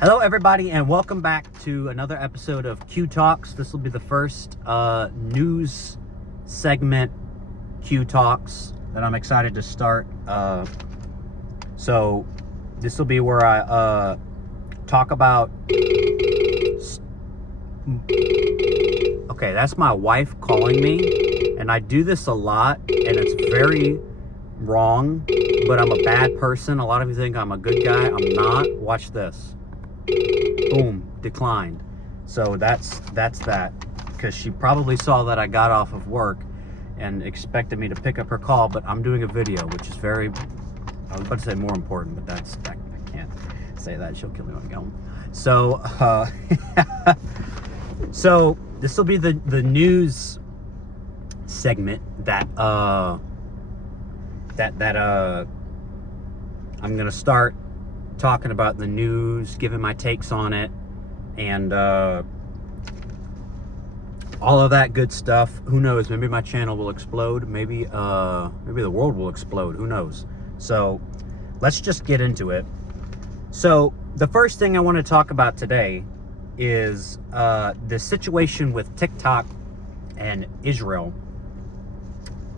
Hello everybody, and welcome back to another episode of Q Talks. This will be the first news segment Q Talks that I'm excited to start. So this will be where I talk about... Okay, that's my wife calling me, and I do this a lot, and it's very wrong, but I'm a bad person. A lot of you think I'm a good guy. I'm not. Watch this. Boom, declined. So that's that, because she probably saw that I got off of work and expected me to pick up her call, but I'm doing a video, which is very, I was about to say more important, but I can't say that. She'll kill me when I get home. So so this will be the news segment that I'm gonna start talking about the news, giving my takes on it, and all of that good stuff. Who knows? Maybe my channel will explode. Maybe the world will explode. Who knows? So let's just get into it. So the first thing I want to talk about today is the situation with TikTok and Israel.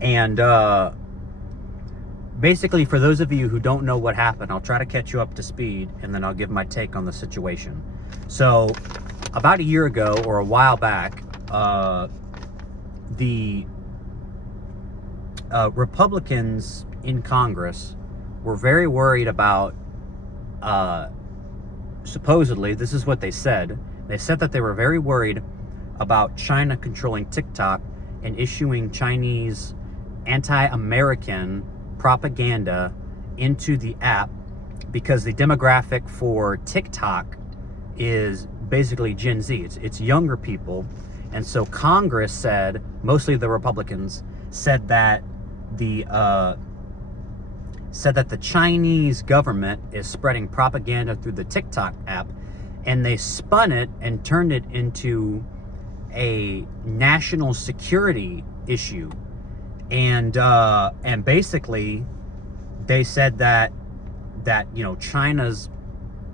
And basically, for those of you who don't know what happened, I'll try to catch you up to speed, and then I'll give my take on the situation. So about a year ago, or a while back, the Republicans in Congress were very worried about, supposedly, this is what they said. They said that they were very worried about China controlling TikTok and issuing Chinese anti-American propaganda into the app, because the demographic for TikTok is basically Gen Z. It's younger people. And so Congress said, mostly the Republicans, said that the Chinese government is spreading propaganda through the TikTok app, and they spun it and turned it into a national security issue. And basically they said that China's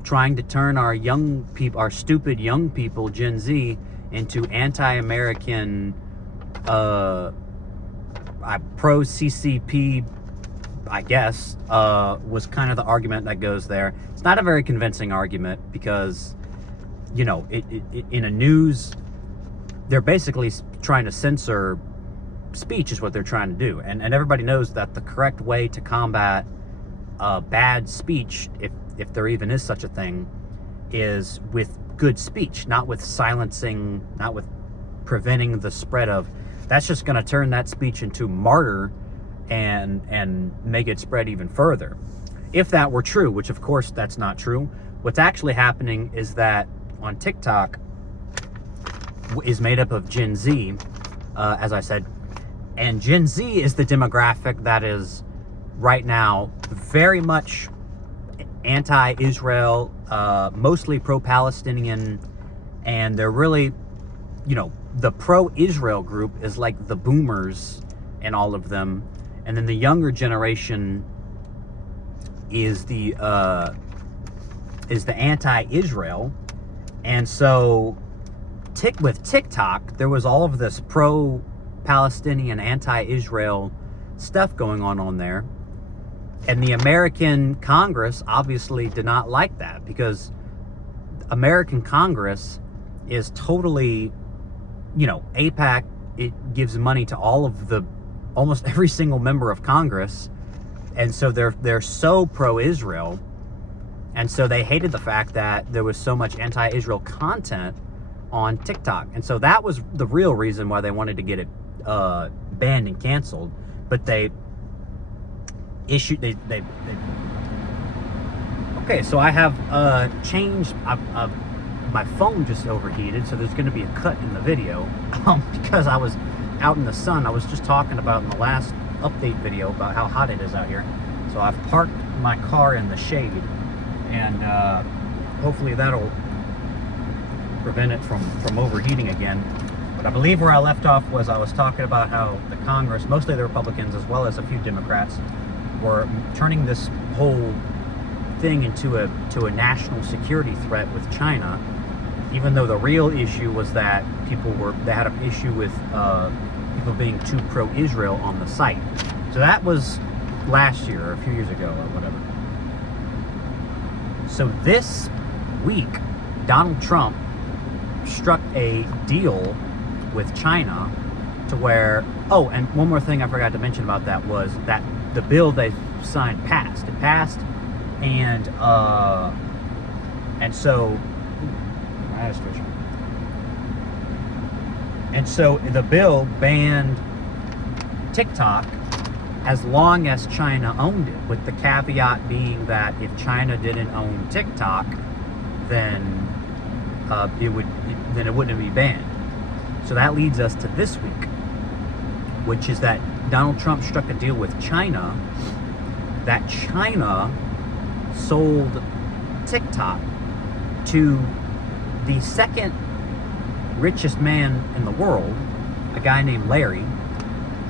trying to turn our young people, our stupid young people, Gen Z, into anti-American, pro-CCP, I guess, was kind of the argument that goes there. It's not a very convincing argument, because, in a news, they're basically trying to censor speech is what they're trying to do. And everybody knows that the correct way to combat bad speech, if there even is such a thing, is with good speech, not with silencing, not with preventing the spread of. That's just going to turn that speech into martyr and make it spread even further. If that were true, which of course that's not true, what's actually happening is that on TikTok is made up of Gen Z, as I said, and Gen Z is the demographic that is right now very much anti-Israel, mostly pro-Palestinian, and they're really, the pro-Israel group is like the boomers and all of them, and then the younger generation is the anti-Israel. And so with TikTok, there was all of this pro-Palestinian, anti-Israel stuff going on there. And the American Congress obviously did not like that, because American Congress is totally, AIPAC, it gives money to almost every single member of Congress. And so they're so pro-Israel. And so they hated the fact that there was so much anti-Israel content on TikTok. And so that was the real reason why they wanted to get it banned and canceled. But they issued, okay, so I have changed, my phone just overheated, so there's going to be a cut in the video, because I was out in the sun. I was just talking about in the last update video about how hot it is out here. So I've parked my car in the shade, and hopefully that'll prevent it from overheating again. But I believe where I left off was I was talking about how the Congress, mostly the Republicans as well as a few Democrats, were turning this whole thing into a national security threat with China, even though the real issue was that they had an issue with people being too pro-Israel on the site. So that was last year or a few years ago or whatever. So this week, Donald Trump struck a deal with China to where, oh, and one more thing I forgot to mention about that was that the bill they signed passed. It passed, and so the bill banned TikTok as long as China owned it, with the caveat being that if China didn't own TikTok, then it wouldn't be banned. So that leads us to this week, which is that Donald Trump struck a deal with China, that China sold TikTok to the second richest man in the world, a guy named Larry,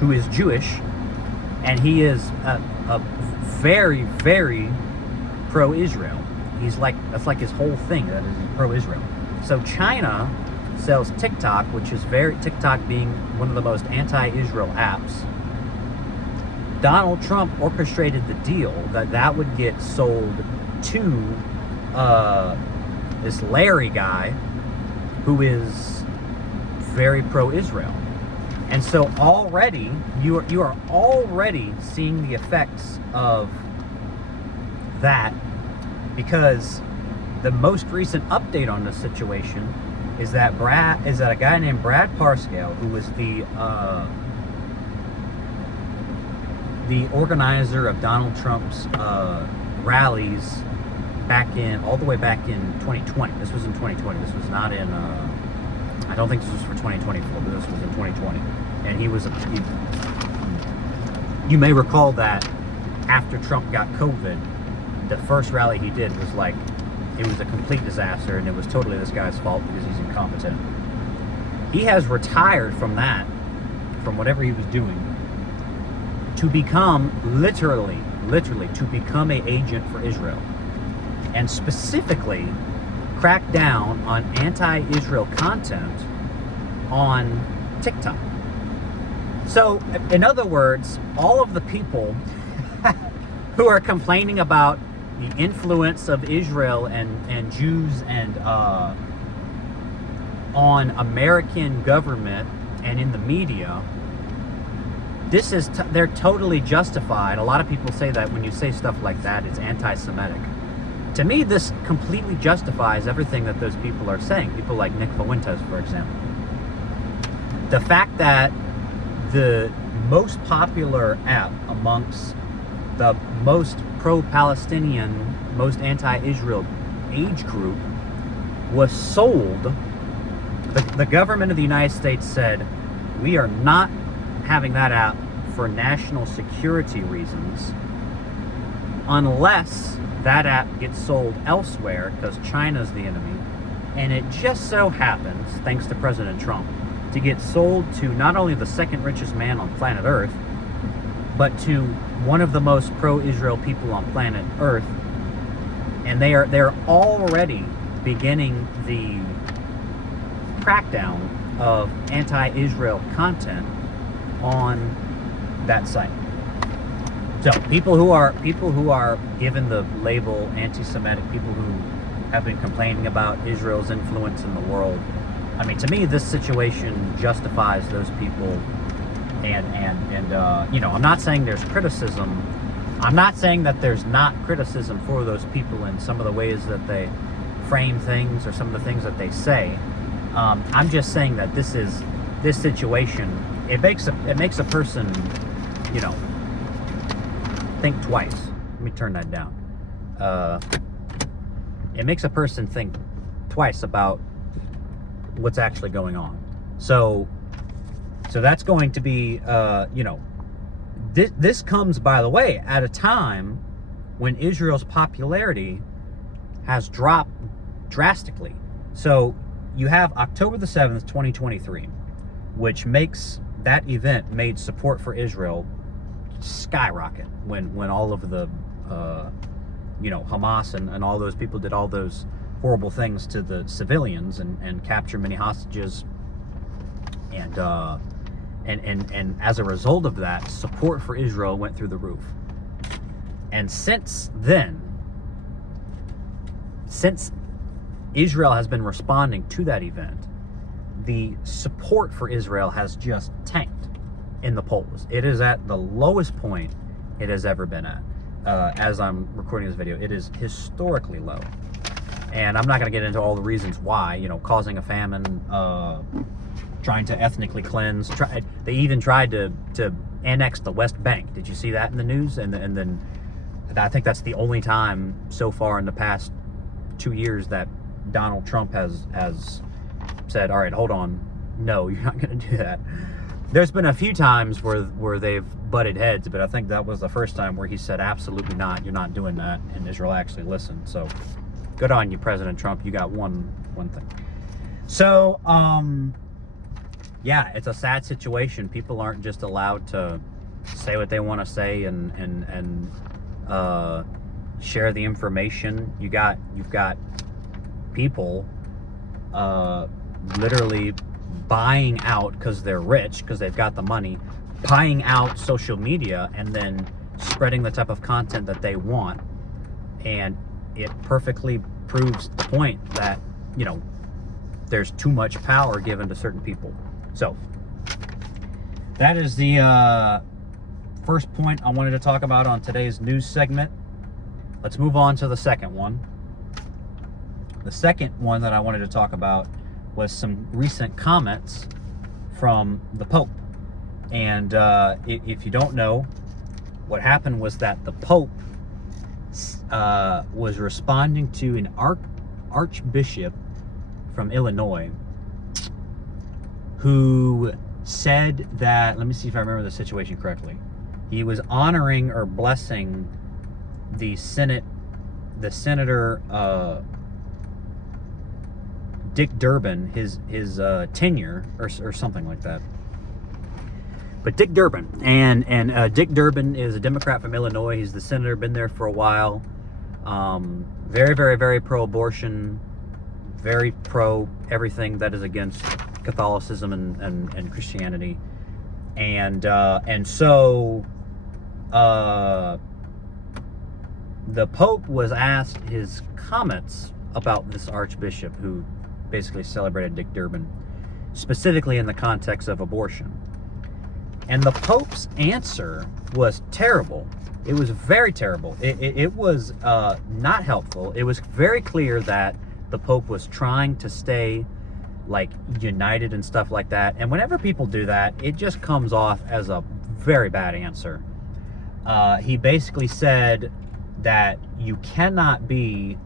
who is Jewish, and he is a very, very pro-Israel. That's like his whole thing, that is pro-Israel. So China sells TikTok, which is TikTok being one of the most anti-Israel apps. Donald Trump orchestrated the deal that would get sold to this Larry guy, who is very pro-Israel. And so already, you are already seeing the effects of that, because the most recent update on this situation is that a guy named Brad Parscale, who was the organizer of Donald Trump's rallies all the way back in 2020. This was in 2020. This was not in, I don't think this was for 2024, but this was in 2020. And you may recall that after Trump got COVID, the first rally he did was it was a complete disaster, and it was totally this guy's fault because he's incompetent. He has retired from whatever he was doing, to become literally to become an agent for Israel, and specifically crack down on anti-Israel content on TikTok. So, in other words, all of the people who are complaining about the influence of Israel and Jews and on American government and in the media, they're totally justified. A lot of people say that when you say stuff like that, it's anti-Semitic. To me, this completely justifies everything that those people are saying. People like Nick Fuentes, for example. The fact that the most popular app amongst the most pro-Palestinian, most anti-Israel age group was sold. The government of the United States said, we are not having that app for national security reasons unless that app gets sold elsewhere, because China's the enemy. And it just so happens, thanks to President Trump, to get sold to not only the second richest man on planet Earth, but to one of the most pro-Israel people on planet Earth. And they're already beginning the crackdown of anti-Israel content on that site. So people who are given the label anti-Semitic, people who have been complaining about Israel's influence in the world, I mean, to me, this situation justifies those people. And I'm not saying there's criticism. I'm not saying that there's not criticism for those people in some of the ways that they frame things or some of the things that they say. I'm just saying that this situation, it makes a person, think twice. Let me turn that down. It makes a person think twice about what's actually going on. So that's going to be, this comes, by the way, at a time when Israel's popularity has dropped drastically. So you have October the 7th, 2023, which made support for Israel skyrocket when all of the Hamas and all those people did all those horrible things to the civilians and capture many hostages, and as a result of that, support for Israel went through the roof. And since then, since Israel has been responding to that event, the support for Israel has just tanked in the polls. It is at the lowest point it has ever been at. As I'm recording this video, it is historically low. And I'm not going to get into all the reasons why, causing a famine, trying to ethnically cleanse. They even tried to annex the West Bank. Did you see that in the news? And then I think that's the only time so far in the past 2 years that Donald Trump has said, all right, hold on, no, you're not going to do that. There's been a few times where they've butted heads, but I think that was the first time where he said, absolutely not, you're not doing that, and Israel actually listened. So good on you, President Trump. You got one thing. So yeah, it's a sad situation. People aren't just allowed to say what they want to say and share the information. You've got people literally buying out, because they're rich, because they've got the money, buying out social media and then spreading the type of content that they want. And it perfectly proves the point that, there's too much power given to certain people. So that is the first point I wanted to talk about on today's news segment. Let's move on to the second one. The second one that I wanted to talk about was some recent comments from the Pope. And if you don't know, what happened was that the Pope was responding to an archbishop from Illinois who said that, let me see if I remember the situation correctly. He was honoring or blessing the senator Dick Durbin, his tenure or something like that. But Dick Durbin, and Dick Durbin is a Democrat from Illinois. He's the senator, been there for a while. Very, very, very pro-abortion, very pro everything that is against Catholicism and Christianity. And so the Pope was asked his comments about this archbishop who basically celebrated Dick Durbin, specifically in the context of abortion. And the Pope's answer was terrible. It was very terrible. It was not helpful. It was very clear that the Pope was trying to stay united and stuff like that. And whenever people do that, it just comes off as a very bad answer. He basically said that you cannot be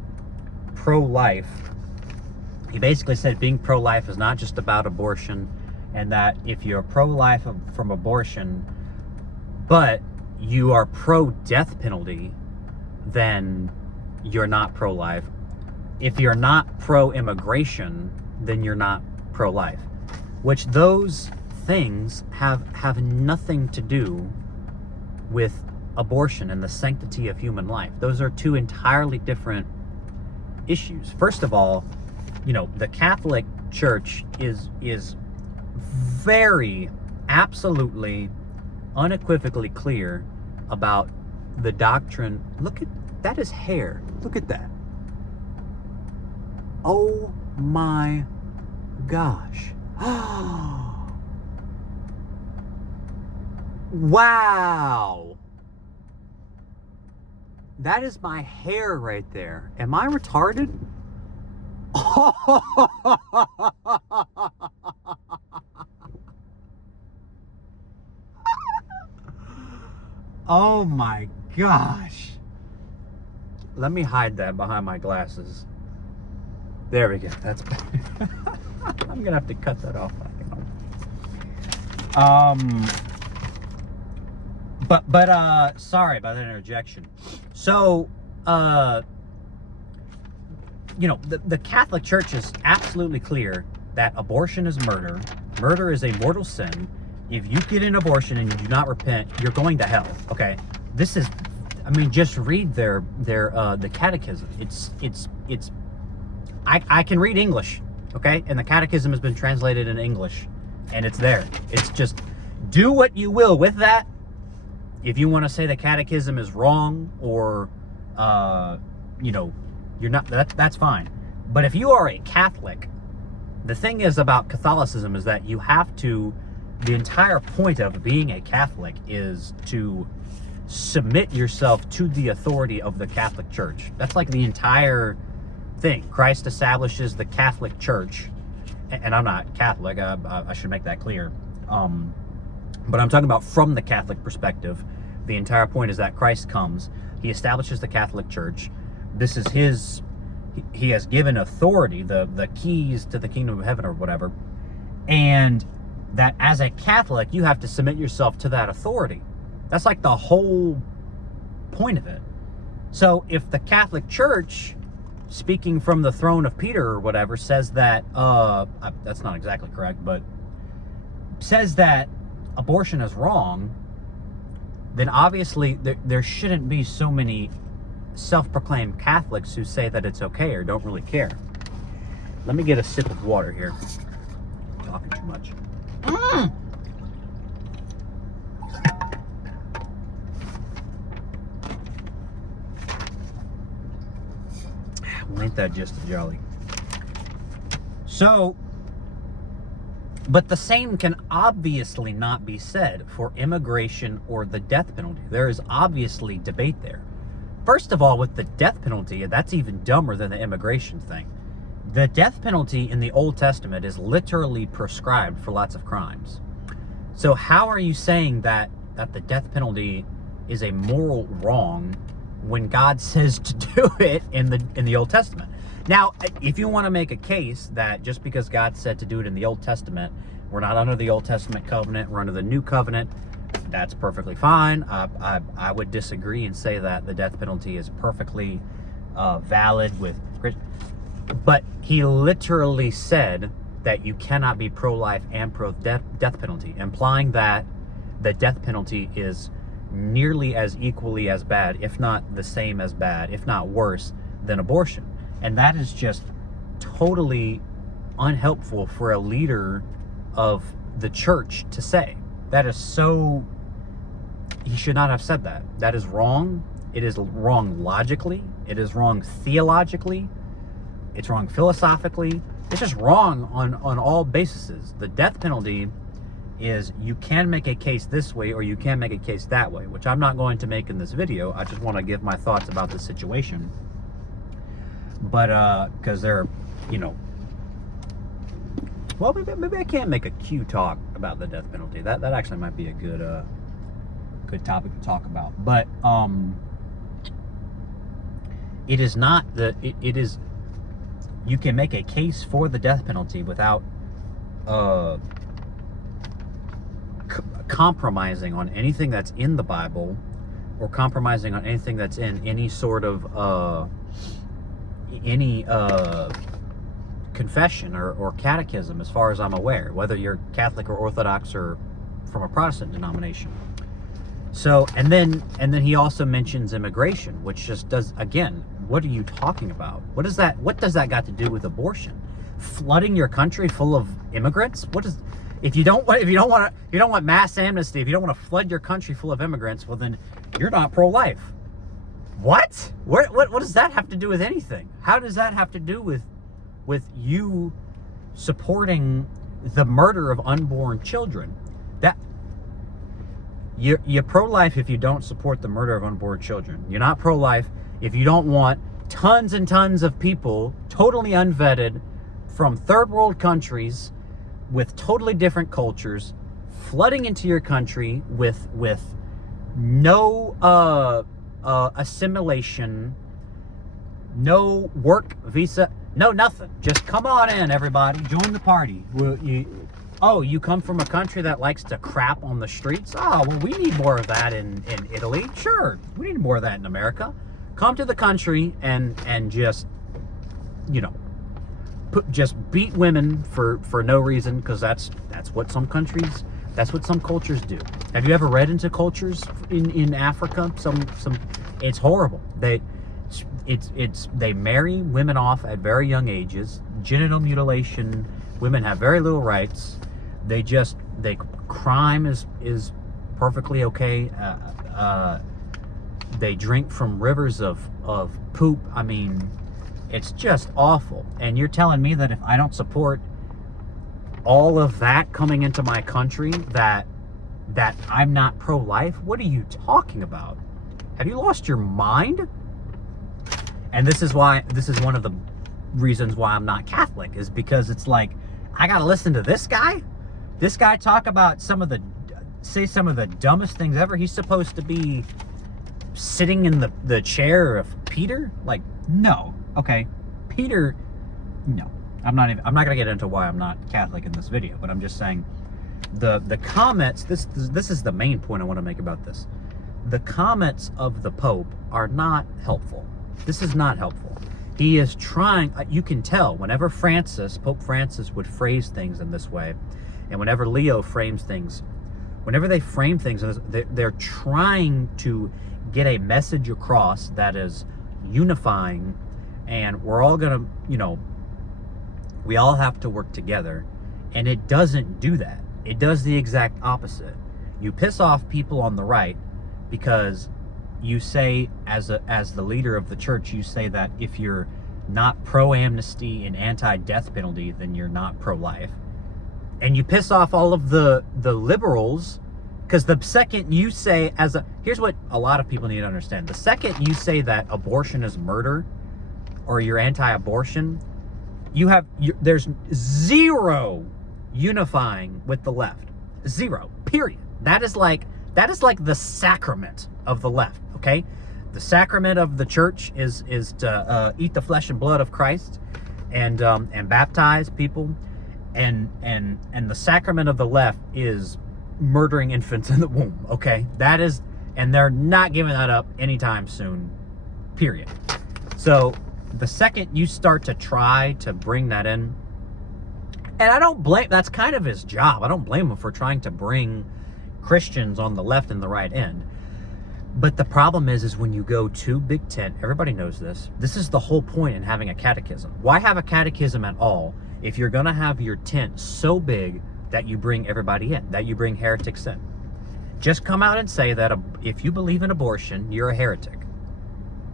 pro-life. He basically said being pro-life is not just about abortion, and that if you're pro-life from abortion, but you are pro-death penalty, then you're not pro-life. If you're not pro-immigration, then you're not pro-life. Which those things have nothing to do with abortion and the sanctity of human life. Those are two entirely different issues. First of all, the Catholic Church is very, absolutely, unequivocally clear about the doctrine. Look at that, is hair. Look at that. Oh my gosh. Wow. That is my hair right there. Am I retarded? Oh my gosh. Let me hide that behind my glasses. There we go. That's better. I'm gonna have to cut that off. But sorry about that interjection. So the Catholic Church is absolutely clear that abortion is murder. Murder is a mortal sin. If you get an abortion and you do not repent, you're going to hell. Okay, this is I mean, just read their the catechism. I can read English, okay? And the catechism has been translated in English, and it's there. It's just, do what you will with that. If you want to say the catechism is wrong, or you're not, that's fine. But if you are a Catholic, the thing is about Catholicism is that you have to, the entire point of being a Catholic is to submit yourself to the authority of the Catholic Church. That's like the entire thing. Christ establishes the Catholic Church, and I'm not Catholic, I should make that clear. But I'm talking about from the Catholic perspective. The entire point is that Christ comes, he establishes the Catholic Church. This is his, he has given authority, the keys to the kingdom of heaven or whatever. And that as a Catholic, you have to submit yourself to that authority. That's like the whole point of it. So if the Catholic Church, speaking from the throne of Peter or whatever, says that, that's not exactly correct, but says that abortion is wrong, then obviously there shouldn't be so many self-proclaimed Catholics who say that it's okay or don't really care. Let me get a sip of water here. I'm talking too much. Well, ain't that just a jolly? So, but the same can obviously not be said for immigration or the death penalty. There is obviously debate there. First of all, with the death penalty, that's even dumber than the immigration thing. The death penalty in the Old Testament is literally prescribed for lots of crimes. So how are you saying that the death penalty is a moral wrong when God says to do it in the Old Testament? Now, if you want to make a case that just because God said to do it in the Old Testament, we're not under the Old Testament covenant, we're under the New Covenant, that's perfectly fine. I would disagree and say that the death penalty is perfectly valid with Christian. But he literally said that you cannot be pro-life and pro-death penalty, implying that the death penalty is nearly as equally as bad, if not the same as bad, if not worse, than abortion. And that is just totally unhelpful for a leader of the church to say. That is so, he should not have said that. That is wrong. It is wrong logically. It is wrong theologically. It's wrong philosophically. It's just wrong on all bases. The death penalty is, you can make a case this way or you can make a case that way, which I'm not going to make in this video. I just want to give my thoughts about the situation. But because they're, well, maybe I can't make a Q talk about the death penalty. That actually might be a good topic to talk about. But it is not it is, you can make a case for the death penalty without compromising on anything that's in the Bible, or compromising on anything that's in any sort of confession or catechism, as far as I'm aware, whether you're Catholic or Orthodox or from a Protestant denomination. So, and then he also mentions immigration, which just does, again, what are you talking about? What does that got to do with abortion? Flooding your country full of immigrants? If you don't want mass amnesty, if you don't want to flood your country full of immigrants, well then you're not pro-life. What? What does that have to do with anything? How does that have to do with you supporting the murder of unborn children? That you're pro-life if you don't support the murder of unborn children. You're not pro-life if you don't want tons and tons of people, totally unvetted, from third world countries with totally different cultures, flooding into your country with no assimilation, no work visa, no nothing. Just come on in, everybody. Join the party. You come from a country that likes to crap on the streets? Oh, well, we need more of that in Italy. Sure, we need more of that in America. Come to the country and just, just beat women for no reason, because that's what some cultures do. Have you ever read into cultures in Africa? It's horrible. They marry women off at very young ages, genital mutilation. Women have very little rights. Crime is perfectly okay. They drink from rivers of poop. I mean, it's just awful. And you're telling me that if I don't support all of that coming into my country, that I'm not pro-life? What are you talking about? Have you lost your mind? And this is one of the reasons why I'm not Catholic, is because it's like, I gotta listen to this guy talk about say some of the dumbest things ever. He's supposed to be sitting in the chair of Peter? Like, no. Okay, Peter, no. I'm not gonna get into why I'm not Catholic in this video, but I'm just saying the comments, this is the main point I want to make about this. The comments of the Pope are not helpful. This is not helpful. He is trying, you can tell, whenever Pope Francis would phrase things in this way, and whenever Leo frames things, whenever they frame things, they're trying to get a message across that is unifying, and we're all gonna, we all have to work together. And it doesn't do that. It does the exact opposite. You piss off people on the right because you say, as the leader of the church, you say that if you're not pro-amnesty and anti-death penalty, then you're not pro-life. And you piss off all of the liberals, because the second you say, here's what a lot of people need to understand. The second you say that abortion is murder, or you're anti-abortion, there's zero unifying with the left. Zero, period. That is like the sacrament of the left, okay? The sacrament of the church is to eat the flesh and blood of Christ and baptize people, and the sacrament of the left is murdering infants in the womb, okay? That is, and they're not giving that up anytime soon, period. So the second you start to try to bring that in, and I don't blame, that's kind of his job. I don't blame him for trying to bring Christians on the left and the right end. But the problem is when you go too big tent, everybody knows this. This is the whole point in having a catechism. Why have a catechism at all if you're going to have your tent so big that you bring everybody in, that you bring heretics in? Just come out and say that if you believe in abortion, you're a heretic.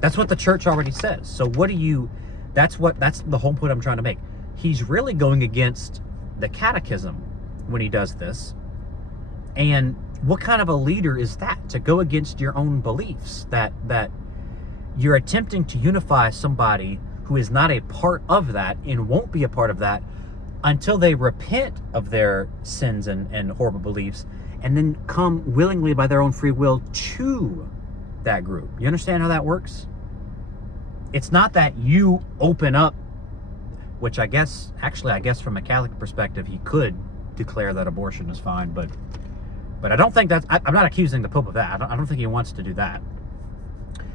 That's what the church already says. So that's the whole point I'm trying to make. He's really going against the catechism when he does this. And what kind of a leader is that, to go against your own beliefs? That you're attempting to unify somebody who is not a part of that and won't be a part of that until they repent of their sins and horrible beliefs, and then come willingly by their own free will to that group. You understand how that works? It's not that you open up, which I guess from a Catholic perspective, he could declare that abortion is fine, but I don't think I'm not accusing the Pope of that. I don't think he wants to do that.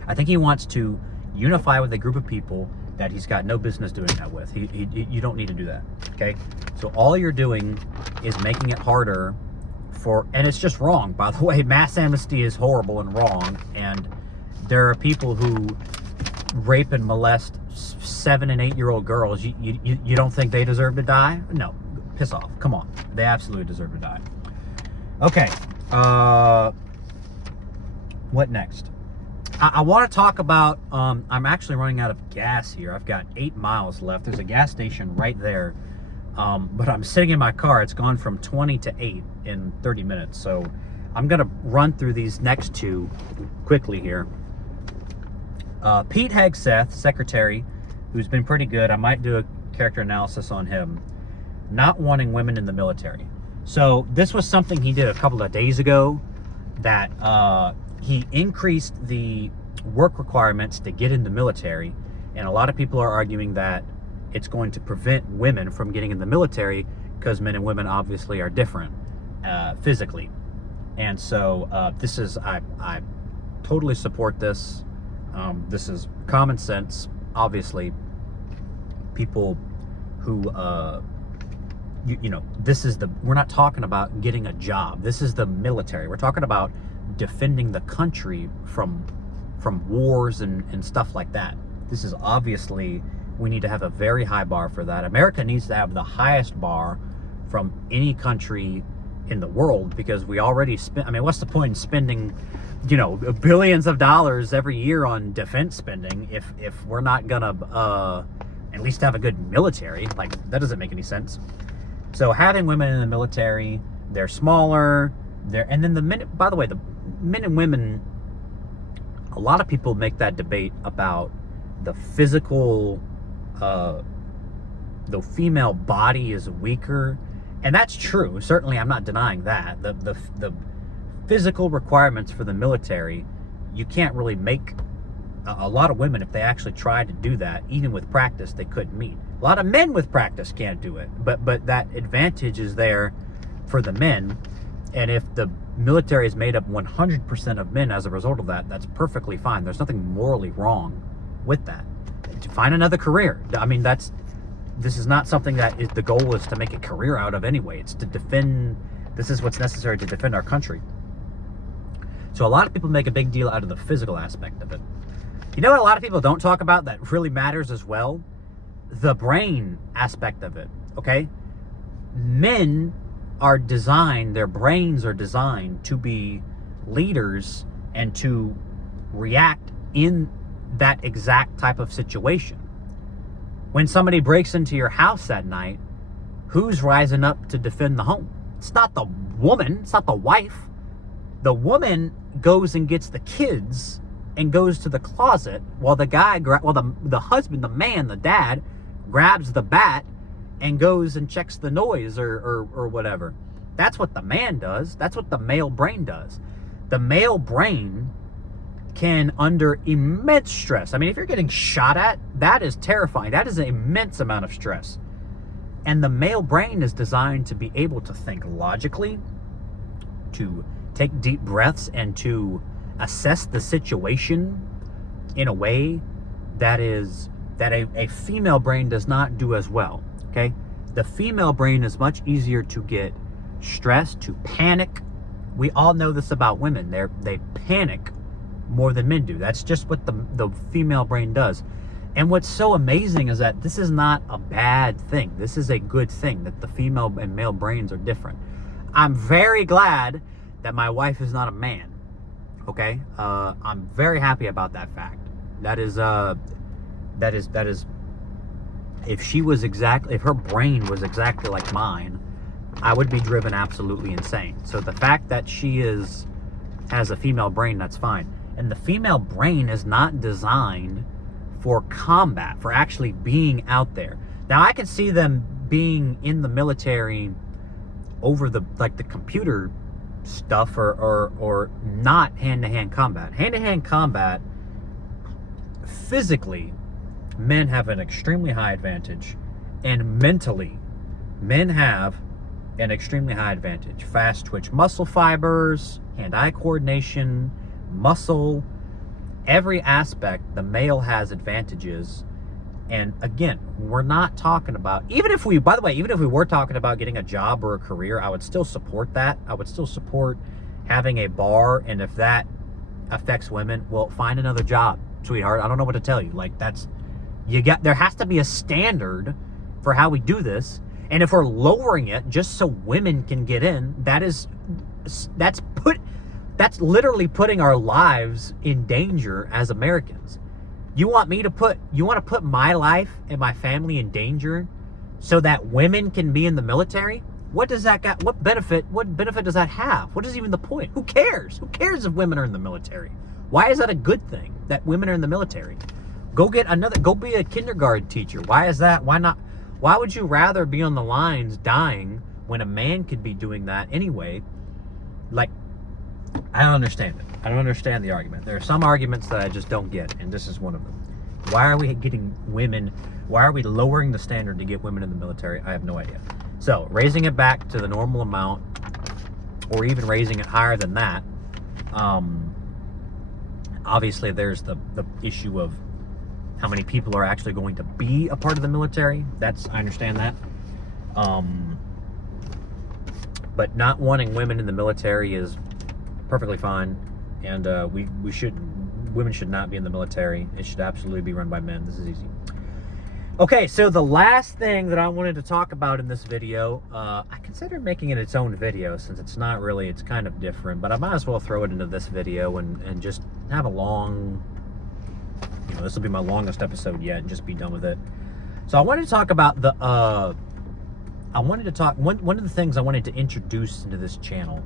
I think he wants to unify with a group of people that he's got no business doing that with. You don't need to do that, okay? So all you're doing is making it harder and it's just wrong, by the way. Mass amnesty is horrible and wrong, and there are people who rape and molest 7 and 8 year old girls. You don't think they deserve to die? No, piss off. Come on, they absolutely deserve to die. Okay, what next? I want to talk about, I'm actually running out of gas here. I've got 8 miles left. There's a gas station right there, but I'm sitting in my car. It's gone from 20 to 8 in 30 minutes, so I'm going to run through these next two quickly here. Pete Hegseth, secretary, who's been pretty good. I might do a character analysis on him. Not wanting women in the military. So this was something he did a couple of days ago, that he increased the work requirements to get in the military, and a lot of people are arguing that it's going to prevent women from getting in the military because men and women obviously are different physically. And so I totally support this. This is common sense. Obviously, people who we're not talking about getting a job. This is the military. We're talking about defending the country from wars and stuff like that. This is obviously, we need to have a very high bar for that. America needs to have the highest bar from any country in the world, because we already spend, I mean, what's the point in spending, billions of dollars every year on defense spending if we're not gonna at least have a good military? Like, that doesn't make any sense. So having women in the military, they're smaller, and then the men and women, a lot of people make that debate about the physical, the female body is weaker, and that's true. Certainly, I'm not denying that. The physical requirements for the military, you can't really make. A lot of women, if they actually tried to do that, even with practice, they couldn't meet. A lot of men with practice can't do it, but that advantage is there for the men. And if the military is made up 100% of men as a result of that, that's perfectly fine. There's nothing morally wrong with that. To find another career. I mean, this is not something that the goal is to make a career out of anyway. It's to defend. This is what's necessary to defend our country. So a lot of people make a big deal out of the physical aspect of it. You know what a lot of people don't talk about that really matters as well? The brain aspect of it, okay? Men are designed, their brains are designed to be leaders and to react in that exact type of situation. When somebody breaks into your house at night, who's rising up to defend the home? It's not the woman, it's not the wife. The woman goes and gets the kids and goes to the closet while the guy, the husband, the man, the dad, grabs the bat and goes and checks the noise or whatever. That's what the man does. That's what the male brain does. The male brain can, under immense stress, I mean, if you're getting shot at, that is terrifying. That is an immense amount of stress. And the male brain is designed to be able to think logically, to take deep breaths, and to assess the situation in a way that a female brain does not do as well. Okay, the female brain is much easier to get stressed, to panic. We all know this about women. They panic more than men do. That's just what the female brain does. And what's so amazing is that this is not a bad thing. This is a good thing that the female and male brains are different. I'm very glad that my wife is not a man. Okay, I'm very happy about that fact. That is, if her brain was exactly like mine, I would be driven absolutely insane. So the fact that she has a female brain, that's fine. And the female brain is not designed for combat, for actually being out there. Now, I can see them being in the military over the computer stuff or not hand-to-hand combat. Hand-to-hand combat, physically, men have an extremely high advantage, and mentally, men have an extremely high advantage. Fast twitch muscle fibers, hand-eye coordination, muscle, every aspect, the male has advantages. And again, we're not talking about, even if we were talking about getting a job or a career, I would still support that. I would still support having a bar. And if that affects women, well, find another job, sweetheart. I don't know what to tell you. Like, there has to be a standard for how we do this. And if we're lowering it just so women can get in, that's literally putting our lives in danger as Americans. You want to put my life and my family in danger so that women can be in the military? What does that got? What benefit does that have? What is even the point? Who cares? Who cares if women are in the military? Why is that a good thing that women are in the military? Go be a kindergarten teacher. Why is that? Why not? Why would you rather be on the lines dying when a man could be doing that anyway? Like, I don't understand it. I don't understand the argument. There are some arguments that I just don't get, and this is one of them. Why are we lowering the standard to get women in the military? I have no idea. So, raising it back to the normal amount, or even raising it higher than that, obviously there's the issue of how many people are actually going to be a part of the military. I understand that. But not wanting women in the military is perfectly fine, and women should not be in the military. It should absolutely be run by men. This is easy. Okay, so the last thing that I wanted to talk about in this video, I considered making it its own video since it's not really, it's kind of different, but I might as well throw it into this video and just have a long, this will be my longest episode yet and just be done with it. So I wanted to talk about one of the things I wanted to introduce into this channel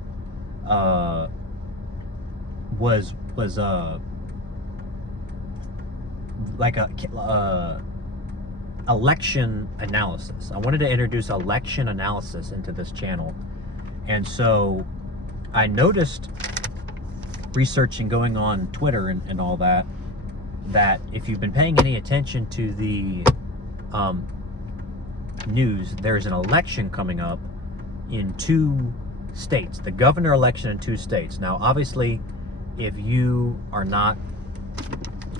was like a election analysis. I wanted to introduce election analysis into this channel. And so I noticed, researching, going on Twitter and all that if you've been paying any attention to the news, there's an election coming up in 2 states, the governor election in 2 states. Now, obviously, if you are not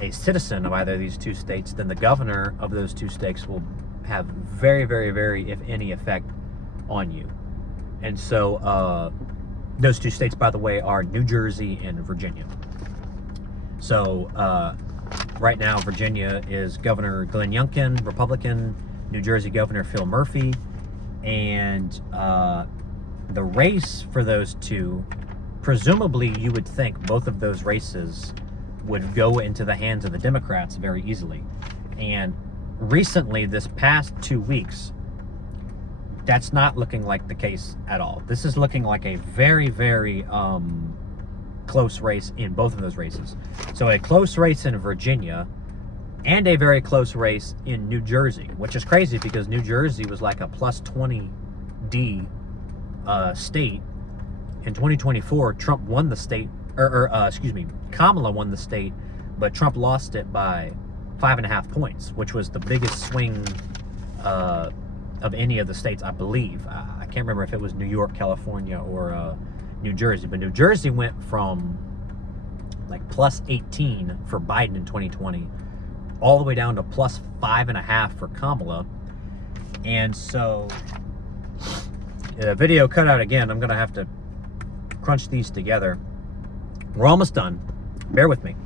a citizen of either of these 2 states, then the governor of those 2 states will have very, very, very, if any, effect on you. And so those 2 states, by the way, are New Jersey and Virginia. So right now, Virginia is Governor Glenn Youngkin, Republican. New Jersey Governor Phil Murphy. And the race for those 2, presumably you would think both of those races would go into the hands of the Democrats very easily. And recently, this past 2 weeks, that's not looking like the case at all. This is looking like a very, very close race in both of those races. So a close race in Virginia and a very close race in New Jersey, which is crazy because New Jersey was like a plus 20D state. In 2024, Trump won the state, Kamala won the state, but Trump lost it by 5.5 points, which was the biggest swing of any of the states, I believe. I can't remember if it was New York, California, or New Jersey, but New Jersey went from like plus 18 for Biden in 2020 all the way down to plus 5.5 for Kamala. And so the video cut out again. I'm gonna have to crunch these together. We're almost done. Bear with me.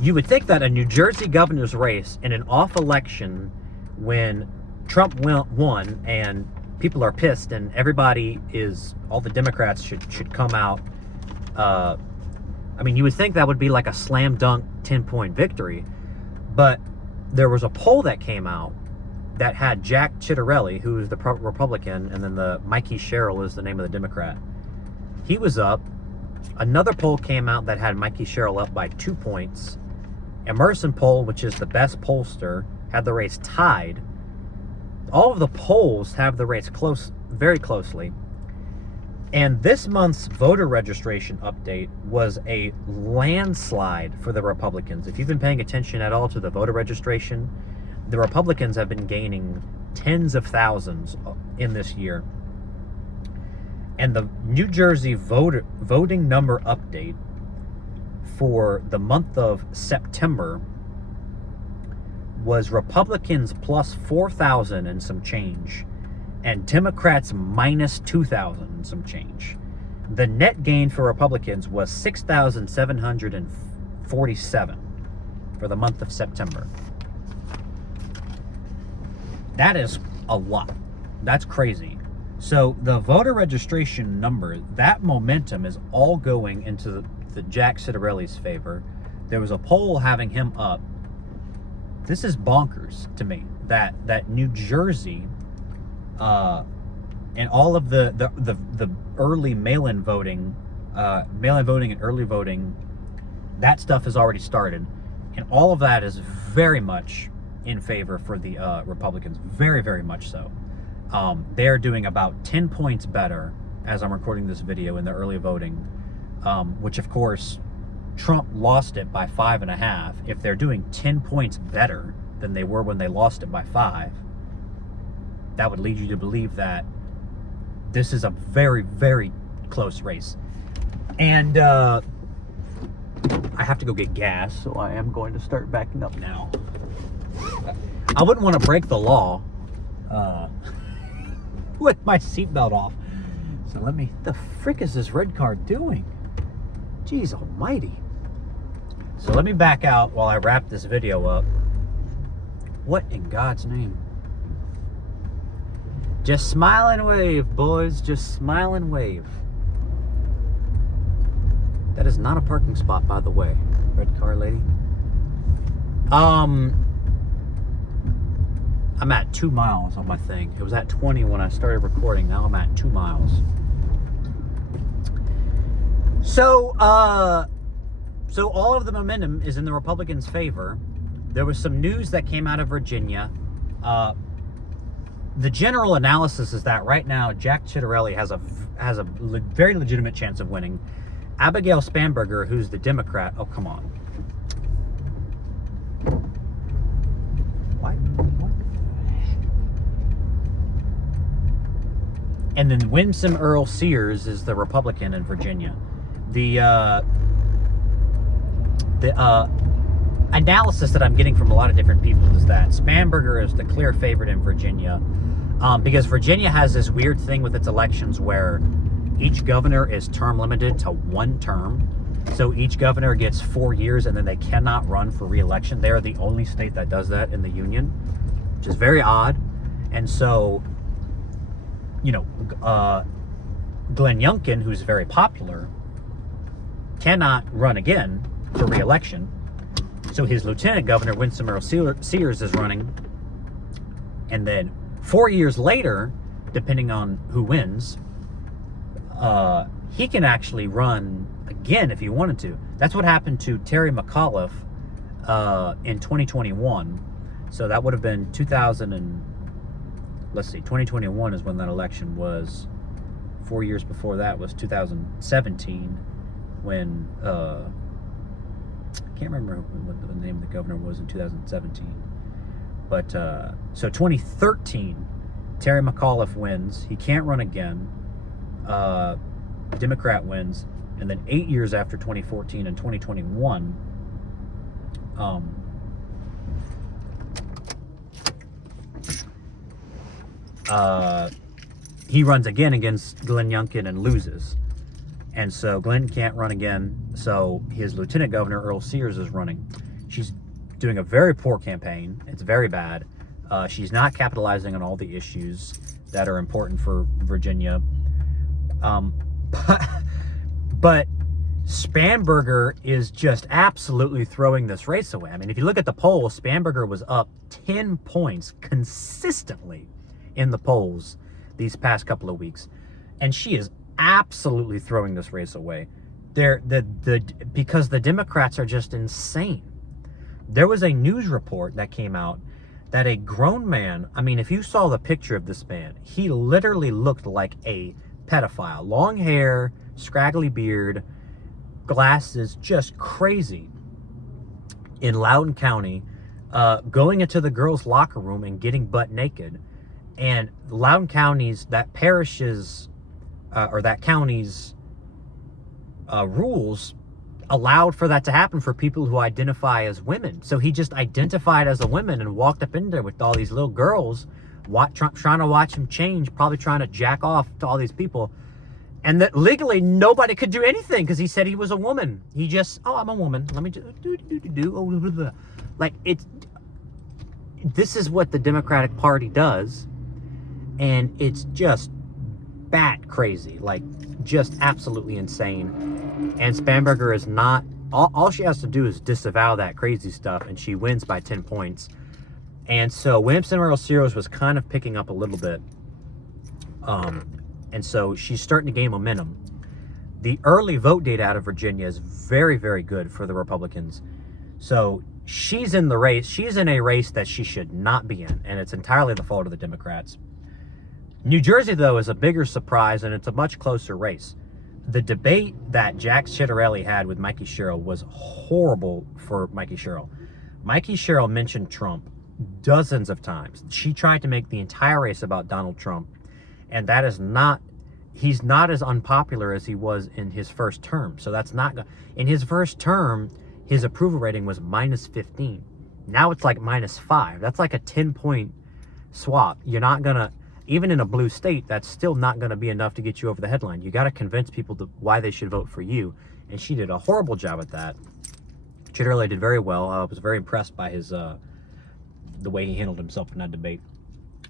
You would think that a New Jersey governor's race in an off election when Trump won and people are pissed and all the Democrats should come out. You would think that would be like a slam dunk 10-point victory, but there was a poll that came out that had Jack Ciattarelli, who is the Republican, and then the Mikey Sherrill is the name of the Democrat. He was up. Another poll came out that had Mikey Sherrill up by 2 points. Emerson poll, which is the best pollster, had the race tied. All of the polls have the race close, very closely. And this month's voter registration update was a landslide for the Republicans. If you've been paying attention at all to the voter registration, the Republicans have been gaining tens of thousands in this year. And the New Jersey voting number update for the month of September was Republicans plus 4,000 and some change, and Democrats minus 2,000 and some change. The net gain for Republicans was 6,747 for the month of September. That is a lot. That's crazy. So the voter registration number, that momentum is all going into the Jack Ciattarelli's favor. There was a poll having him up. This is bonkers to me that New Jersey and all of the early mail-in voting and early voting, that stuff has already started, and all of that is very much in favor for the Republicans, very, very much so. They're doing about 10 points better as I'm recording this video in the early voting, which of course Trump lost it by 5.5. If they're doing 10 points better than they were when they lost it by 5, that would lead you to believe that this is a very, very close race. And I have to go get gas, so I am going to start backing up now. I wouldn't want to break the law. with my seatbelt off. So the frick is this red car doing? Jeez almighty. So let me back out while I wrap this video up. What in God's name? Just smile and wave, boys. Just smile and wave. That is not a parking spot, by the way. Red car lady. I'm at 2 miles on my thing. It was at 20 when I started recording. Now I'm at 2 miles. So all of the momentum is in the Republicans' favor. There was some news that came out of Virginia. The general analysis is that right now Jack Ciattarelli has a very legitimate chance of winning. Abigail Spanberger, who's the Democrat, oh come on. What? And then Winsome Earl Sears is the Republican in Virginia. The analysis that I'm getting from a lot of different people is that Spanberger is the clear favorite in Virginia, because Virginia has this weird thing with its elections where each governor is term limited to 1 term. So each governor gets 4 years and then they cannot run for re-election. They are the only state that does that in the union, which is very odd. And so, Glenn Youngkin, who's very popular, cannot run again for re-election. So his lieutenant governor, Winsome Earl Sears, is running. And then 4 years later, depending on who wins, he can actually run again if he wanted to. That's what happened to Terry McAuliffe in 2021. So that would have been 2021 is when that election was. 4 years before that was 2017, when I can't remember what the name of the governor was in 2017. But so 2013, Terry McAuliffe wins. He can't run again. Democrat wins. And then 8 years after 2014 and 2021, he runs again against Glenn Youngkin and loses. And so Glenn can't run again. So his lieutenant governor, Earl Sears, is running. She's doing a very poor campaign. It's very bad. She's not capitalizing on all the issues that are important for Virginia. But Spanberger is just absolutely throwing this race away. I mean, if you look at the polls, Spanberger was up 10 points consistently in the polls these past couple of weeks. And she is absolutely throwing this race away. Because the Democrats are just insane. There was a news report that came out that a grown man, I mean, if you saw the picture of this man, he literally looked like a pedophile. Long hair, scraggly beard, glasses, just crazy. In Loudoun County, going into the girls' locker room and getting butt naked. And Loudoun County's, that parish's, or that county's rules allowed for that to happen for people who identify as women. So he just identified as a woman and walked up in there with all these little girls, trying to watch him change, probably trying to jack off to all these people. And that legally nobody could do anything because he said he was a woman. He just, I'm a woman. Let me do. Like, this is what the Democratic Party does. And it's just bat crazy, like just absolutely insane. And Spanberger is not, all she has to do is disavow that crazy stuff and she wins by 10 points. And so Winsome Earl Sears was kind of picking up a little bit. And so she's starting to gain momentum. The early vote data out of Virginia is very, very good for the Republicans. So she's in the race. She's in a race that she should not be in. And it's entirely the fault of the Democrats. New Jersey, though, is a bigger surprise, and it's a much closer race. The debate that Jack Ciattarelli had with Mikey Sherrill was horrible for Mikey Sherrill. Mikey Sherrill mentioned Trump dozens of times. She tried to make the entire race about Donald Trump, and that is not, he's not as unpopular as he was in his first term. So that's not, in his first term, his approval rating was minus 15. Now it's like minus 5. That's like a 10-point swap. You're not gonna, even in a blue state, that's still not going to be enough to get you over the headline. You got to convince people why they should vote for you. And she did a horrible job at that. Chitterley did very well. I was very impressed by his the way he handled himself in that debate.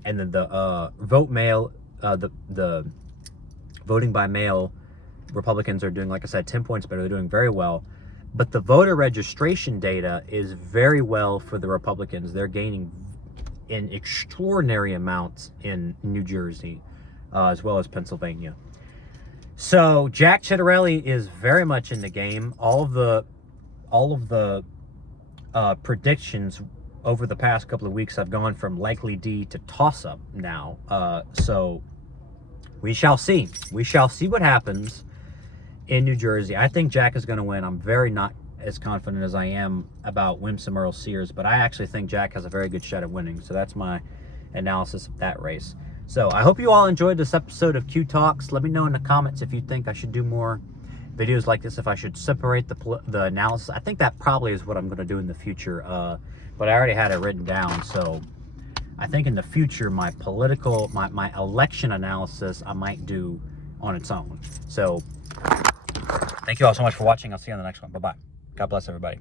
And then the the voting by mail, Republicans are doing, like I said, 10 points better. They're doing very well. But the voter registration data is very well for the Republicans. They're gaining in extraordinary amounts in New Jersey, as well as Pennsylvania. So Jack Ciattarelli is very much in the game. All of the predictions over the past couple of weeks have gone from likely D to toss-up now. So we shall see. We shall see what happens in New Jersey. I think Jack is going to win. I'm very not as confident as I am about Winsome Earl Sears, but I actually think Jack has a very good shot at winning. So that's my analysis of that race. So I hope you all enjoyed this episode of Q Talks. Let me know in the comments if you think I should do more videos like this, if I should separate the analysis. I think that probably is what I'm going to do in the future, but I already had it written down. So I think in the future, my election analysis I might do on its own. So thank you all so much for watching. I'll see you on the next one. Bye-bye. God bless everybody.